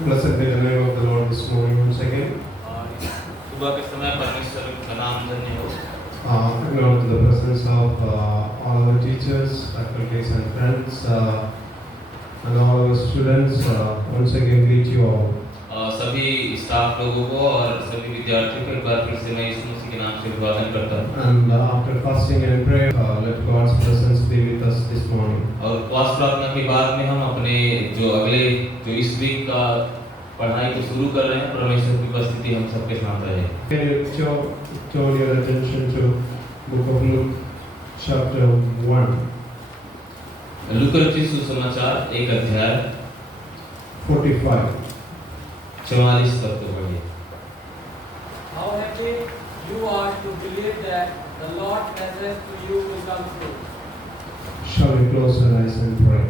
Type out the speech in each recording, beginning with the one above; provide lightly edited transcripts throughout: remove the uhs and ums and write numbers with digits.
Blessed be the name of the Lord this morning once again. और सुबह के समय परमेश्वर का नाम धन्य हो। Acknowledge the presence of all our teachers, faculties and friends, and all our students. Once again greet you all. सभी स्टाफ लोगों को और सभी विद्यार्थियों को एक बार फिर से मैं यीशु मसीह के नाम से अभिवादन करता हूँ। And after fasting and prayer, let God's presence be with us this morning. और उपवास प्रार्थना के बाद में हम अपने जो इस वीक का पढ़ाई को शुरू कर रहे हैं, परमेश्वर की उपस्थिति हम सबके साथ रहे। Can you turn your attention to Book of Luke, chapter 1. लूका रचित सुसमाचार एक अध्याय 45. 44 तक को पढ़िए। How happy you are to believe that the Lord message to you will come true. Shall we close our eyes and pray?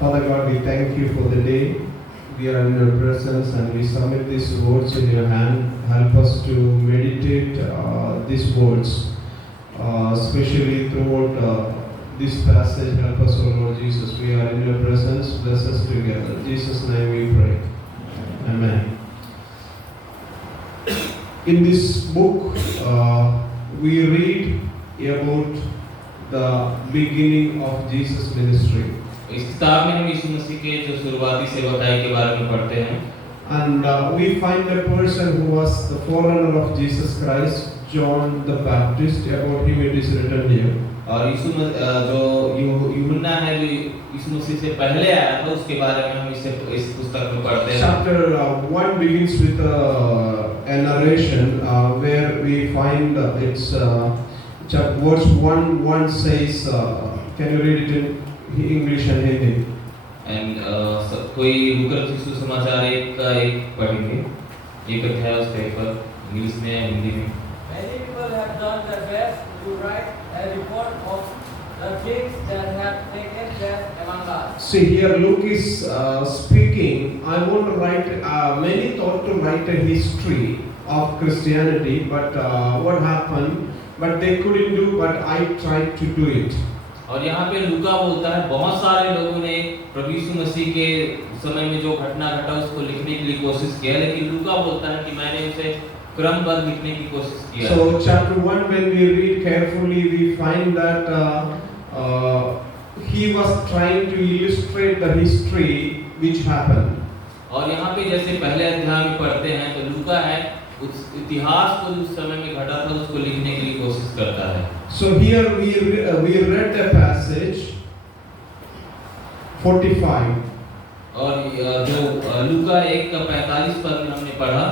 Father God, we thank you for the day. We are in your presence and we submit these words in your hand. Help us to meditate these words, especially throughout this passage. Help us, O Lord Jesus. We are in your presence. Bless us together. In Jesus' name we pray. Amen. In this book, we read about the beginning of Jesus' ministry. इस किताब में हम यीशु मसीह के जो शुरुआती सेवकाई के बारे में पढ़ते हैं। And we find a person who was the forerunner of Jesus Christ, John the Baptist. About him it is written here. और जो यूहन्ना है जो यीशु मसीह से पहले आया था उसके बारे में हम इस पुस्तक में पढ़ते हैं। Chapter 1 begins with a narration where we find it's verse 1 says, can you read it in English and Hindi? And कोई लूका रचित सुसमाचार एक पढ़ेंगे, एक अध्याय उसका एक बार इंग्लिश में या हिंदी में। Many people have done their best to write a report of the things that have taken place among us. See here Luke is speaking. I want to write, many thought to write a history of Christianity, but what happened? But they couldn't do, but I tried to do it. और यहाँ पे लूका बोलता है बहुत सारे लोगों ने प्रभु यीशु मसीह के समय में जो घटना घटा उसको लिखने के लिए कोशिश किया, लेकिन लूका बोलता है कि मैंने उसे क्रमबद्ध लिखने की कोशिश किया। So chapter 1, when we read carefully, we find that he was trying to illustrate the history which happened. और यहाँ पे जैसे पहले अध्याय में पढ़ते हैं तो लूका है उस इतिहास को उस समय में घटा था उसको लिखने के लिए कोशिश करता है। So here we read the passage 45. और जो लूका 1:45 पद में हमने पढ़ा,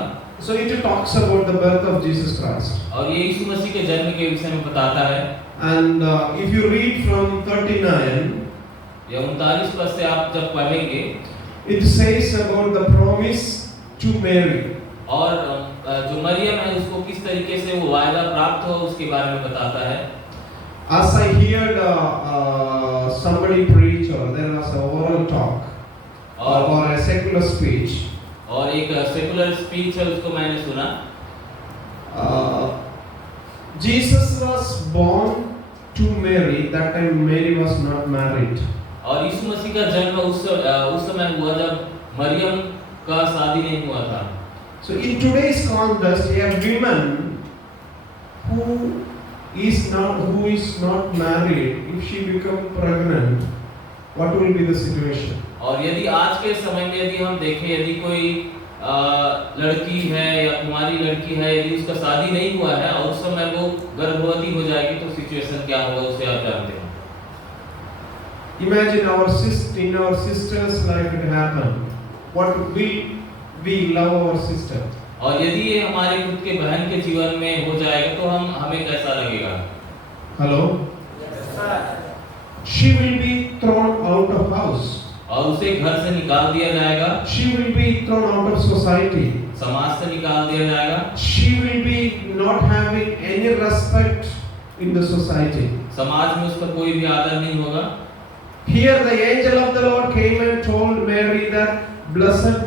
So it talks about the birth of Jesus Christ. और ये यीशु मसीह के जन्म के विषय में बताता है। And if you read from 39, या 39 पद से आप जब पढ़ेंगे, it says about the promise to Mary. और जो मरियम है उसको किस तरीके से वो वायदा प्राप्त हुआ उसके बारे में बताता है। As I heard somebody preach, or there was a oral talk or a secular speech. और एक सेकुलर स्पीच है उसको मैंने सुना। Jesus was born to Mary. That time Mary was not married. और यीशु मसीह का जन्म उस समय हुआ जब मरियम का शादी नहीं हुआ था। So in today's context, a woman who is not married, if she become pregnant, what will be the situation? और यदि आज के समय में यदि हम देखें, यदि कोई लड़की है या कुंवारी लड़की है, यदि उसका शादी नहीं हुआ है और उस समय वो गर्भवती हो जाएगी तो सिचुएशन क्या होगा उसे आप जानते हैं। Imagine in our sister's life it happened. What will we love our sister? और यदि ये हमारे खुद के बहन के जीवन में हो जाएगा तो हमें कैसा लगेगा? Hello? Yes, sir. She will be thrown out of house. और उसे घर से निकाल दिया जाएगा। She will be thrown out of society. समाज से निकाल दिया जाएगा। She will be not having any respect in the society. समाज में उसका कोई भी आदर नहीं होगा। Here the angel of the Lord came and told Mary that blessed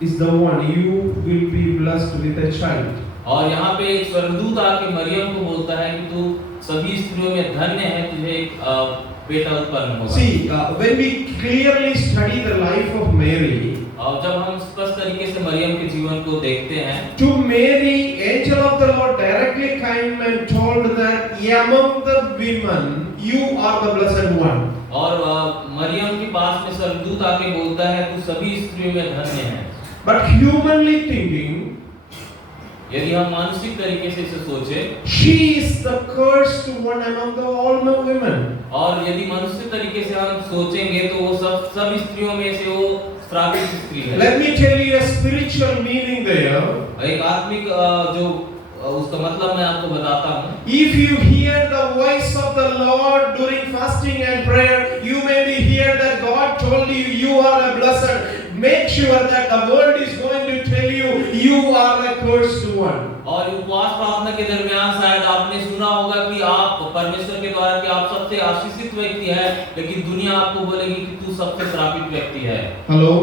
is the one, you will be blessed with a child. और यहाँ पे एक स्वर्गदूत आके मरियम को बोलता है कि तू सभी स्त्रियों में धन्य है, तुझे एक बेटा उत्पन्न होगा। See, when we clearly study the life of Mary, और जब हम स्पष्ट तरीके से मरियम के जीवन को देखते हैं, To Mary, angel of the Lord directly came and told that among the women, you are the blessed one. और मरियम के पास में स्वर्गदूत आके बोलता है तू सभी स्त्रियों में धन्य है। But humanly thinking, यदि हम मानसिक तरीके से इसे सोचे, she is the cursed one among the all women. और यदि मनुष्य तरीके से हम सोचेंगे तो वो सब स्त्रियों में से वो श्रापित स्त्री है। Let me tell you a spiritual meaning there. एक आत्मिक जो उसका मतलब मैं आपको बताता हूँ। If you hear the voice of the Lord during fasting and prayer, you may be hear that God told you you are a blessed. Make sure that the world is going to tell you you are a cursed one. और उपवास प्रार्थना के दरमियान शायद आपने सुना होगा कि आप परमेश्वर के द्वारा कि आप सबसे आशीषित व्यक्ति है, लेकिन दुनिया आपको बोलेगी कि तू सबसे श्रापित व्यक्ति है। Hello?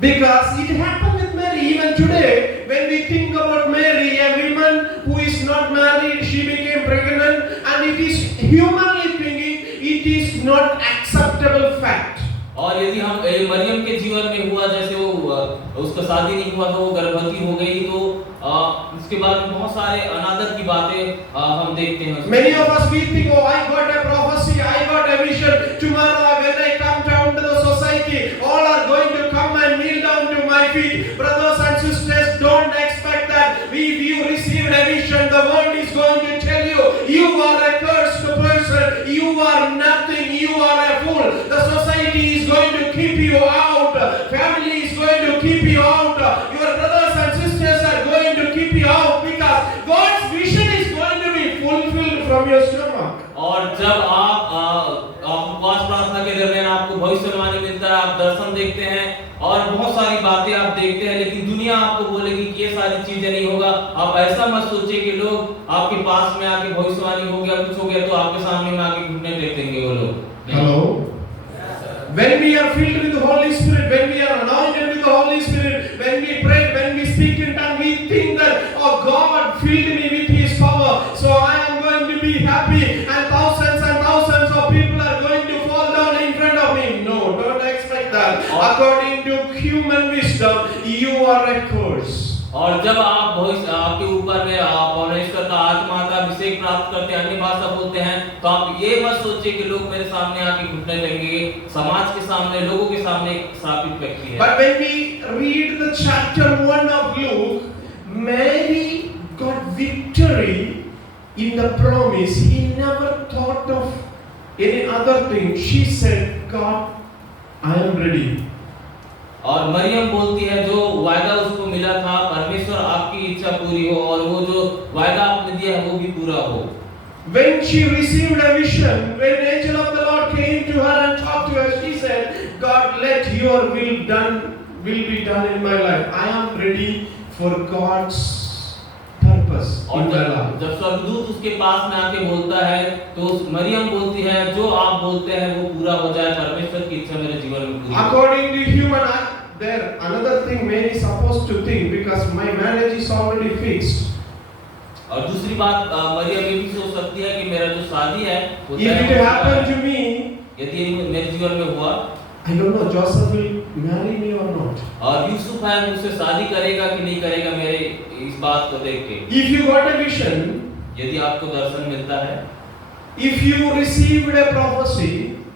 Because it happened with Mary. Even today, when we think about Mary, a woman who is not married, she became pregnant, and it is humanly thinking, it is not acceptable fact. और यदि हम मरियम के जीवन में हुआ जैसे वो उसका शादी नहीं हुआ तो वो गर्भवती हो गई, तो उसके बाद बहुत सारे अनादर की बातें हम देखते हैं। Many of us we think, oh, I got a prophecy, I got a vision. Tomorrow when I come down to the society, all are going to come and kneel down to my feet. Brothers and sisters, don't expect that. If you received a vision, the world is going to tell you, you are a cursed person, you are nothing, you are a fool. The society is going to keep you out. Family is going to keep you out. Your brothers and sisters are going to keep you out because God's vision is going to be fulfilled from your stomach. और जब आप उपवास प्रार्थना के दरमियान आपको भविष्यवाणी मिलता है, आप दर्शन देखते हैं और बहुत सारी बातें आप देखते हैं, लेकिन दुनिया आपको बोलेगी कि ये सारी चीजें नहीं होगा। आप ऐसा मत सोचिए कि लोग आपके पास में आके भविष्यवाणी हो गया, कुछ हो गया तो आपके सामने में आके घुटने टेक देंगे वो लोग। Hello? When we are filled with the Holy Spirit, when we are anointed with the Holy Spirit, when we pray, when we speak in tongues, we think that, oh, God filled me with His power, so I am going to be happy, and thousands of people are going to fall down in front of me. No, don't expect that. According to human wisdom, you are a curse. और जब आप आपके ऊपर में परमेश्वर का आत्मा का अभिषेक प्राप्त करते हैं, अन्य भाषा बोलते हैं, तो आप ये मत सोचिए कि लोग मेरे सामने आके घुटने लगेंगे। समाज के सामने, लोगों के सामने एक श्रापित व्यक्ति है। But when we read the chapter 1 of Luke, Mary got victory in the promise. He never thought of any other thing. She said, God, I am ready. और मरियम बोलती है जो वायदा उसको मिला था, परमेश्वर आपकी इच्छा पूरी हो और वो जो वायदा आपने दिया है वो भी पूरा हो। When she received a vision, when angel of the Lord came to her and talked to her, she said, God, let your will be done in my life. I am ready for God's purpose in my life. जब स्वर्गदूत उसके पास में आके बोलता है तो मरियम बोलती है जो आप बोलते हैं वो पूरा हो जाए, परमेश्वर की इच्छा मेरे जीवन में पूरी हो। According to human, there another thing Mary is supposed to think, because my marriage is already fixed. और दूसरी बात मरियम ये भी सोच सकती है कि मेरा जो शादी है वो If it happened to me, यदि मेरे जीवन में हुआ, I don't know Joseph will marry me or not. और यूसुफ है मुझसे शादी करेगा कि नहीं करेगा मेरे इस बात को देख के। If you got a vision, यदि आपको दर्शन मिलता है, if you received a prophecy,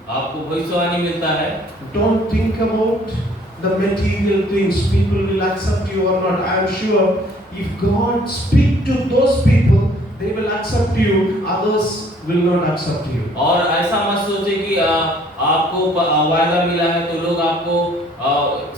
आपको भविष्यवाणी मिलता है, don't think about the material things, people will accept you or not. I am sure if God speak to those people, they will accept you, others will not accept you. और ऐसा मत सोचे कि आपको वायदा मिला है तो लोग आपको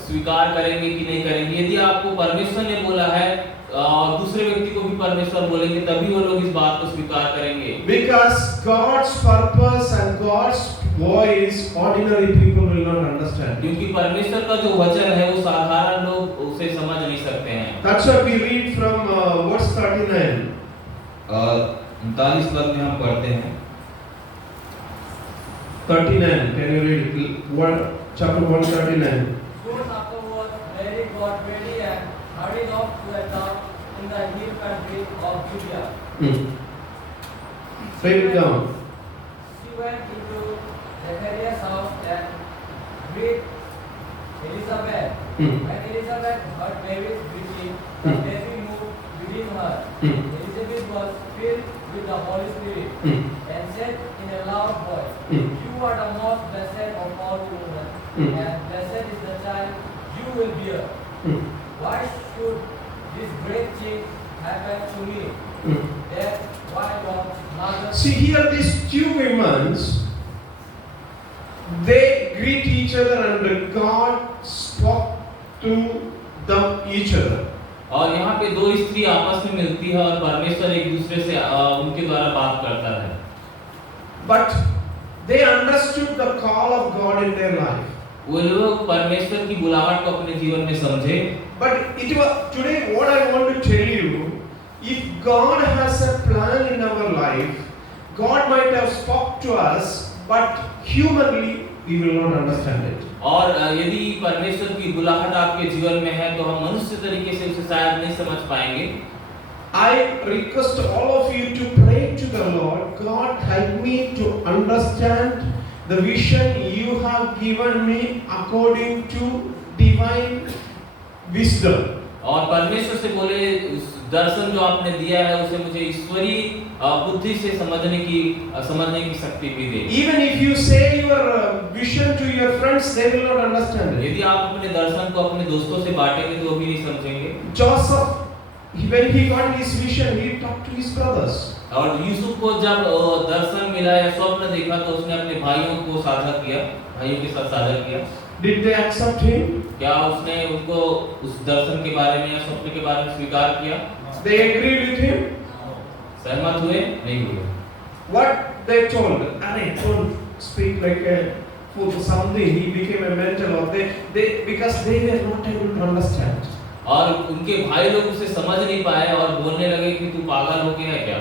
स्वीकार करेंगे कि नहीं करेंगे। यदि आपको परमेश्वर ने बोला है, दूसरे व्यक्ति को भी परमेश्वर बोलेंगे, तभी वो लोग इस बात को स्वीकार करेंगे। Because God's purpose and God's voice, ordinary people will not understand. क्योंकि परमेश्वर का जो वचन है वो साधारण लोग उसे समझ नहीं सकते हैं। That's what we read from verse 39. 39 पद में हम पढ़ते हैं। 39, can you read it? Chapter 139. Soon afterwards, Mary got ready and hurried off to a town in the hill country of Judea. Write it down. She went into Zechariah's house and read Elizabeth. Hmm. When Elizabeth heard Mary's greeting, the Hmm. baby moved within her. Hmm. Elizabeth was filled with the Holy Spirit Hmm. and said in a loud voice, Hmm. You are the most blessed of all women, Hmm. and blessed is the child you will bear. Hmm. Why should this great thing happen to me? Hmm. That why was mother? See here, these two women, they greet each other and God spoke to them each other. और यहाँ पे दो स्त्री आपस में मिलती है और परमेश्वर एक दूसरे से उनके द्वारा बात करता है। But they understood the call of God in their life. वो लोग परमेश्वर की बुलाहट को अपने जीवन में समझे। But it was today what I want to tell you, if God has a plan in our life, God might have spoke to us, but humanly we will not understand it. और यदि परमेश्वर की बुलाहट आपके जीवन में है तो हम मनुष्य तरीके से उसे शायद नहीं समझ पाएंगे। I request all of you to pray to the Lord, God help me to understand the vision you have given me according to divine wisdom. और परमेश्वर से बोले उस दर्शन जो आपने दिया है उसे मुझे ईश्वरीय बुद्धि से समझने की शक्ति भी दे। Even if you say your vision to your friends, they will not understand it. यदि आप अपने दर्शन को अपने दोस्तों से बांटेंगे तो वो भी नहीं समझेंगे। Joseph, when he got his vision, he talked to his brothers. और यूसुफ को जब दर्शन मिला या स्वप्न देखा तो उसने अपने भाइयों को साझा किया, भाइयों के साथ साझा किया। Did they accept him? क्या उसने उनको उस दर्शन के बारे में या स्वप्न के बारे में स्वीकार किया? They agreed with him. सहमत हुए? नहीं हुए। What they told? Arey, don't speak like a fool. Something he became a mental, or they because they were not able to understand. और उनके भाई लोग उसे समझ नहीं पाए और बोलने लगे कि तू पागल हो गया है क्या?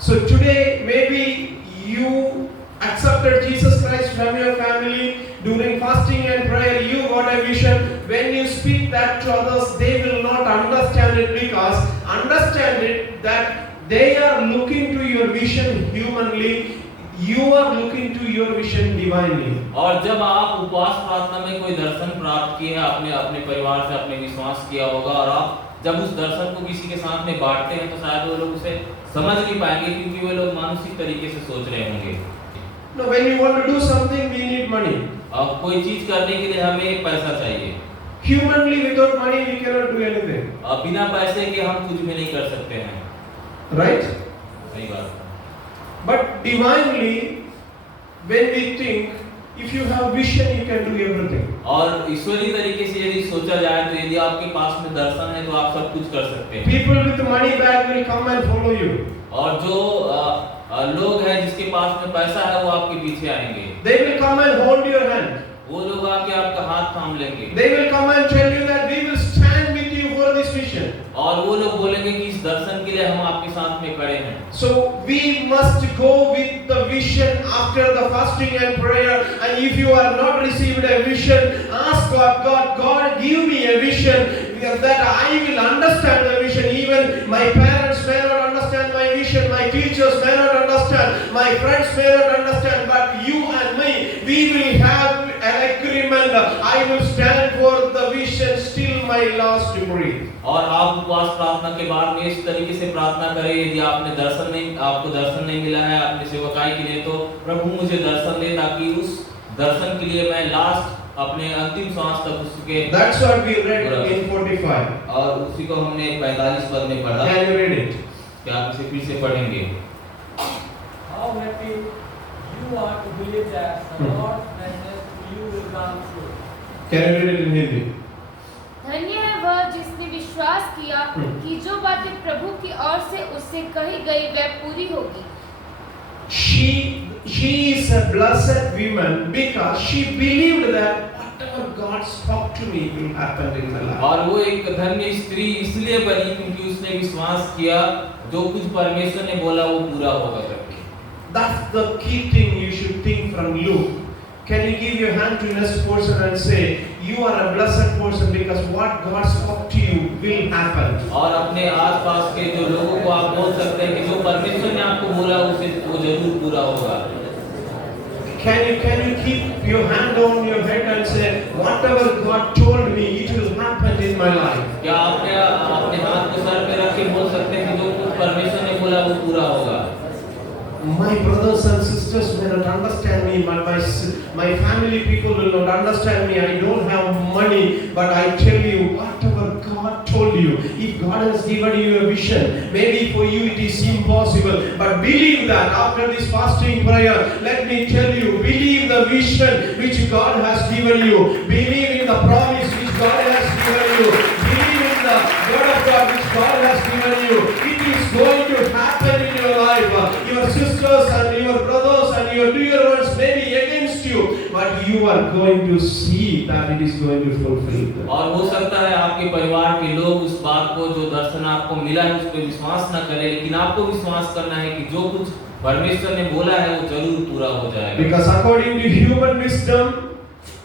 So today maybe you accepted Jesus Christ from your family during fasting and prayer. You got a vision. When you speak that to others, they will not understand it, because understand it that they are looking to your vision humanly. You are looking to your vision divinely. और जब आप उपवास प्रार्थना में कोई दर्शन प्राप्त किए हैं, अपने अपने परिवार से आपने विश्वास किया होगा और आप जब उस दर्शन को किसी के साथ में बांटते हैं तो शायद वो लोग उसे समझ नहीं पाएंगे क्योंकि वो लोग मानसिक तरीके से सोच रहे होंगे। No, when you want to do something, we need money. अब कोई चीज करने के लिए हमें पैसा चाहिए। Humanly, without money, we cannot do anything. अब बिना पैसे के हम कुछ भी नहीं कर सकते हैं। Right? सही बात। But divinely, when we think, if you have vision, you can do everything. और ईश्वरीय तरीके से यदि सोचा जाए तो यदि आपके पास में दर्शन है तो आप सब कुछ कर सकते हैं। People with money bag will come and follow you. और जो लोग हैं जिसके पास में पैसा है वो आपके पीछे आएंगे। They will come and hold your hand. वो लोग आके आपका हाथ थाम लेंगे। They will come and tell you that we will stand with you for this vision. और वो लोग बोलेंगे कि इस दर्शन के लिए हम आपके साथ में खड़े हैं। So we must go with the vision after the fasting and prayer. And if you are not received a vision, ask God, give me a vision that I will understand the vision. Even my parents may not understand my vision, my teachers may not understand, my friends may not understand, but you and me, we will have an agreement. I will stand for the vision till my last breath. और आप उपवास प्रार्थना के बाद में इस तरीके से प्रार्थना करें, यदि आपको दर्शन नहीं मिला है अपने सेवकाई के लिए तो प्रभु मुझे दर्शन दे ताकि उस दर्शन के लिए मैं लास्ट अपने अंतिम सांस तक उसके। That's what we read in 45. और उसी को हमने 45 पद में पढ़ा। Can you read it? क्या आप इसे फिर से पढ़ेंगे? How happy you are to believe that the Lord's message to you will come true. Can you read it in Hindi? धन्य है वह जिसने विश्वास किया कि जो बातें प्रभु की ओर से उससे कही गई वह पूरी होगी। She is a blessed woman because she believed that whatever God spoke to me will happen in my life. और वो एक धन्य स्त्री इसलिए बनी क्योंकि उसने विश्वास किया जो कुछ परमेश्वर ने बोला वो पूरा होगा करके। That's the key thing you should think from Luke. Can you give your hand to next person and say, you are a blessed person because what God spoke to you will happen. और अपने आसपास के जो लोगों को आप बोल सकते हैं कि जो परमेश्वर ने आपको बोला उसे वो जरूर पूरा होगा। Can you keep your hand on your head and say, whatever God told me, it will happen in my life? क्या आपने अपने हाथ को सर पे रख के बोल सकते हैं कि जो कुछ परमेश्वर ने बोला वो पूरा होगा? My brothers and sisters may not understand me, my family people will not understand me. I don't have money, but I tell you, whatever God told you, if God has given you a vision, maybe for you it is impossible, but believe that after this fasting prayer, let me tell you, believe the vision which God has given you, believe in the promise which God has given you, believe in the word of God which God has given you. It is going to happen in your life. Your sisters and your brothers and your dear ones may be against you, but you are going to see that it is going to fulfill. और हो सकता है आपके परिवार के लोग उस बात को, जो दर्शन आपको मिला है, उस पर विश्वास न करें, लेकिन आपको विश्वास करना है कि जो कुछ परमेश्वर ने बोला है वो जरूर पूरा हो जाएगा। Because according to human wisdom,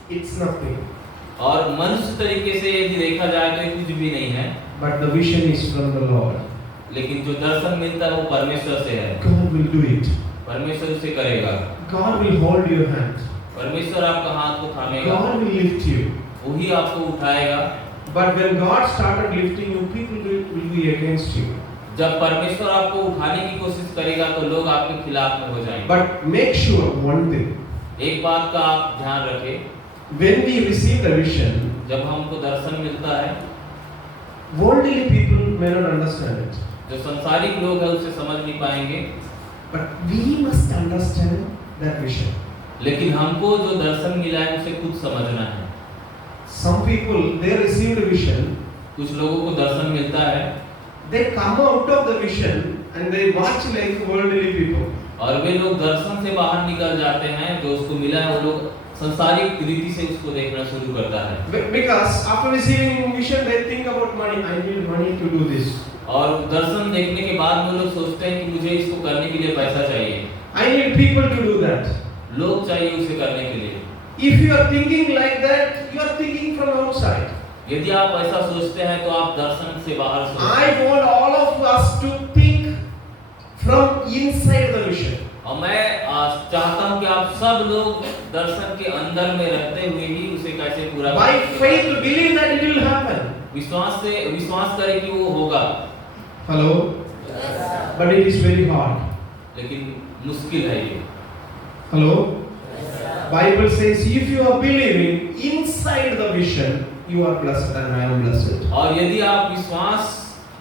it's nothing. और मनुष्य तरीके से यदि देखा जाए तो ये कुछ भी नहीं है, But the vision is from the Lord. लेकिन जो दर्शन मिलता है वो परमेश्वर से है। God will do it. परमेश्वर उसे करेगा। God will hold your hand. परमेश्वर आपका हाथ को थामेगा। God will lift you. वही आपको उठाएगा। But when God started lifting you, people will be against you. जब परमेश्वर आपको उठाने की कोशिश करेगा तो लोग आपके खिलाफ में हो जाएंगे। But make sure one thing. एक बात का आप ध्यान रखें, When we receive the vision, जब हमको दर्शन मिलता है, worldly people may not understand it. जो संसारिक लोग हैं उसे समझ नहीं पाएंगे, But we must understand that vision. लेकिन हमको जो दर्शन मिला है उसे खुद समझना है। Some people, they received a vision, कुछ लोगों को दर्शन मिलता है, they come out of the vision and they watch like worldly people. और वे लोग दर्शन से बाहर निकल जाते हैं, जो उसको मिला है वो लोग संसारिक रीति से उसको देखना शुरू करता है। Because after receiving vision, they think about money. I need money to do this. और दर्शन देखने के बाद वो लोग सोचते हैं कि मुझे इसको करने के लिए पैसा चाहिए, I need people to do that. लोग चाहिए उसे करने के लिए। If you are thinking like that, you are thinking from outside. यदि आप ऐसा सोचते हैं तो आप दर्शन से बाहर सोचते I हैं। want all of us to think from inside the vision. और मैं चाहता हूं कि आप सब लोग दर्शन के अंदर में रहते हुए ही उसे कैसे पूरा By करें। faith, believe that it will happen. विश्वास करें कि वो होगा, Hello? But it is very hard. लेकिन मुश्किल है ये। Hello? Bible says if you are believing inside the vision, you are blessed and I am blessed. और यदि आप विश्वास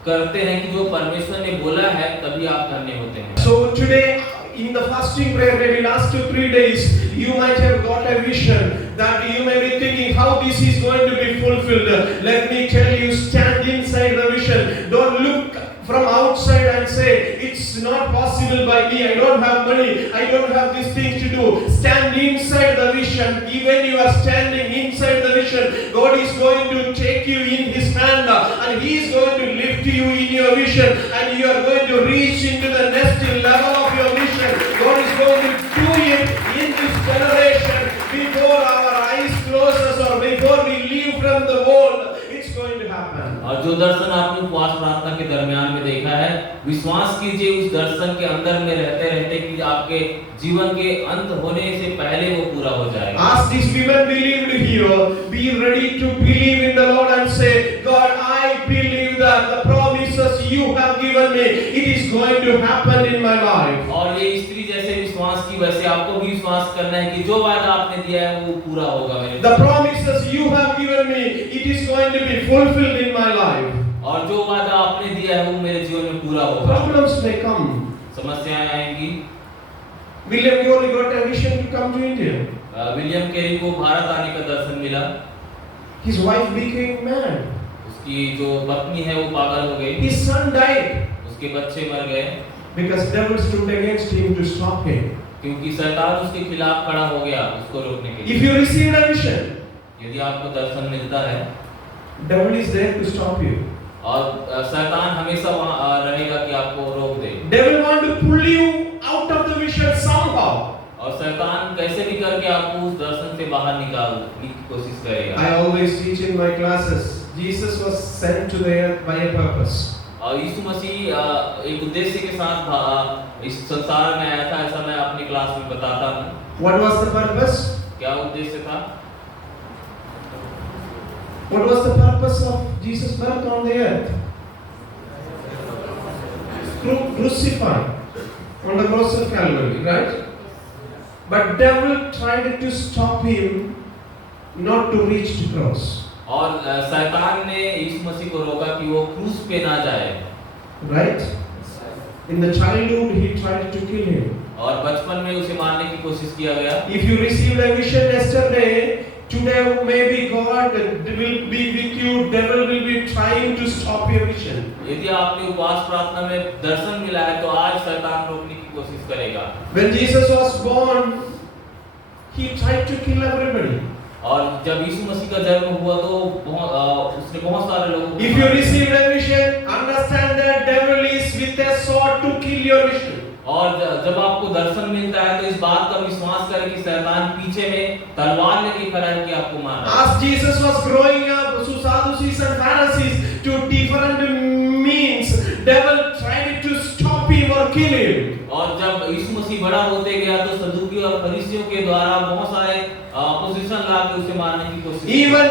करते हैं कि जो परमेश्वर ने बोला है तभी आप धन्य होते हैं। So today in the fasting prayer, maybe last 3 days, you might have got a vision that you may be thinking how this is going to be fulfilled. Let me tell you, stand inside the vision. Don't look from outside and say it's not possible by me. I don't have money. I don't have these things to do. Stand inside the vision. Even you are standing inside the vision, God is going to take you in His hand and He is going to lift you in your vision and you are going to reach into the next level of your vision. God is going to do it in this generation before our eyes closes or before we leave from the world. It's going to happen. और जो दर्शन आपने उपवास प्रार्थना के दरमियान में देखा है, विश्वास कीजिए उस दर्शन के अंदर में रहते रहते कि आपके जीवन के अंत होने से पहले वो पूरा हो जाएगा। As these women believed here, be ready to believe in the Lord and say, God, I believe that the promises you have given me, it is going to happen in my life. और ये स्त्री जैसे विश्वास की वैसे आपको भी विश्वास करना है कि जो वादा आपने दिया है वो पूरा होगा मेरे। The promises you have given me, it is going to be fulfilled in my life. और जो वादा आपने दिया है वो मेरे जीवन में पूरा होगा। Problems may come. समस्याएं आएंगी। William Carey got a vision to come to India. William Carey को भारत आने का दर्शन मिला। His wife became mad. उसकी जो पत्नी है वो पागल हो गई। His son died उसके बच्चे मर गए because devil stood against him to stop him. क्योंकि शैतान उसके खिलाफ खड़ा हो गया उसको रोकने के लिए। If you receive a vision, यदि आपको दर्शन मिलता है, devil is there to stop you. और शैतान हमेशा वहाँ रहेगा कि आपको रोक दे। Devil want to pull you out of the vision somehow. और शैतान कैसे भी करके आपको उस दर्शन से बाहर निकालने की कोशिश करेगा। I always teach in my classes. Jesus was sent to the earth by a purpose. और यीशु मसीह एक उद्देश्य के साथ इस संसार में आया था, ऐसा मैं अपनी क्लास में बताता हूँ। What was the purpose? क्या उद्देश्य था? What was the purpose of Jesus' birth on the earth? Crucified on the cross of Calvary, right? But devil tried to stop him not to reach the cross. और शैतान ने यीशु मसीह को रोका कि वो क्रूस पे ना जाए, Right? In the childhood, he tried to kill him. और बचपन में उसे मारने की कोशिश किया गया। If you received a vision yesterday, today maybe God will be with you. Devil will be trying to stop your vision. यदि आपने उपवास प्रार्थना में दर्शन मिला है तो आज शैतान रोकने की कोशिश करेगा। When Jesus was born, he tried to kill everybody. और जब यीशु मसीह का जन्म हुआ तो उसने बहुत सारे लोगों को If you received a vision, understand that devil is with a sword to kill your vision. और जब आपको दर्शन मिलता है तो इस बात का विश्वास करें कि शैतान पीछे में तलवार लेके खड़ा है कि आपको मारना। As Jesus was growing up, Sadducees and Pharisees to different means, devil tried to stop him or kill him. और जब यीशु मसीह बड़ा होते गया तो सदूकी और फरीसियों के द्वारा बहुत सारे अपोजिशन ला के उसे मारने की कोशिश की। Even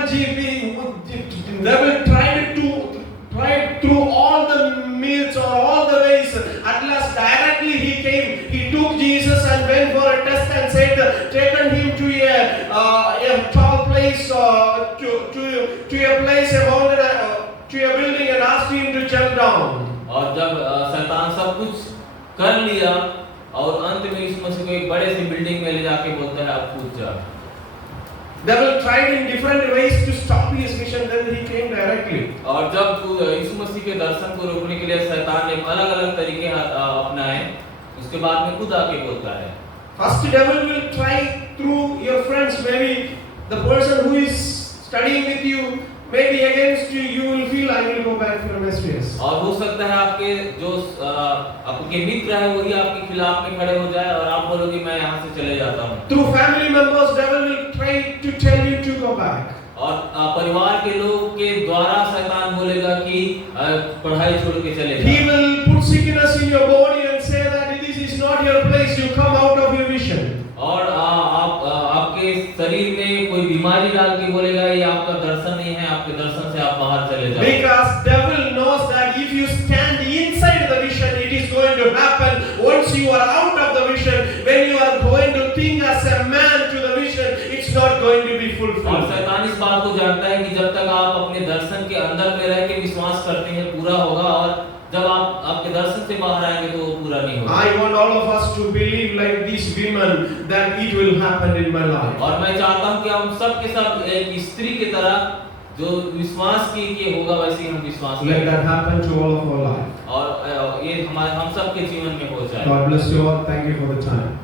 devil tried through all the means or all the ways. At last, directly he came. He took Jesus and went for a test and said, taken him to a tall place, to a place, a mountain, to a building, and asked him to jump down. और जब शैतान सब कुछ कर लिया और अंत में यीशु मसीह को एक बड़े से बिल्डिंग में ले जाके बोलता है अब कूद जा। Devil tried in different ways to stop his mission. Then he came directly. और जब यीशु मसीह के दर्शन को रोकने के लिए शैतान ने अलग-अलग तरीके अपनाए, उसके बाद में खुद आके बोलता है। First, devil will try through your friends. Maybe the person who is studying with you, maybe against you, you will feel I will go back for a SVS. और हो सकता है आपके जो आपके मित्र हैं वही आपके खिलाफ में खड़े हो जाए और आप बोलोगे मैं यहाँ से चले जाता हूँ। Through family members, devil will try to tell you to go back. और परिवार के लोग के द्वारा शैतान बोलेगा कि पढ़ाई छोड़ के चले He जाओ। will put sickness in your body and say that this is not your place. You come out of your vision. और आपके शरीर में कोई बीमारी डाल के बोलेगा ये आपका दर्शन नहीं है, आपके दर्शन से आप बाहर चले जाओ। Because devil knows that if you stand inside the vision, it is going to happen. Once you are out of the vision, when you are going to think as a man to the vision, it's not going to be और fulfilled. शैतान इस बात को जानता है कि जब तक आप अपने दर्शन के अंदर में रह के विश्वास करते हैं पूरा होगा और जब आप आपके दर्शन से बाहर आएंगे तो वो पूरा नहीं होगा। I want all of us to believe like these women that it will happen in my life. और मैं चाहता हूँ कि हम सब के सब एक स्त्री की तरह जो विश्वास की कि होगा वैसे ही हम विश्वास Let करें that happen to all of our life. और ये हम सब के जीवन में हो जाए। God bless you all. Thank you for the time.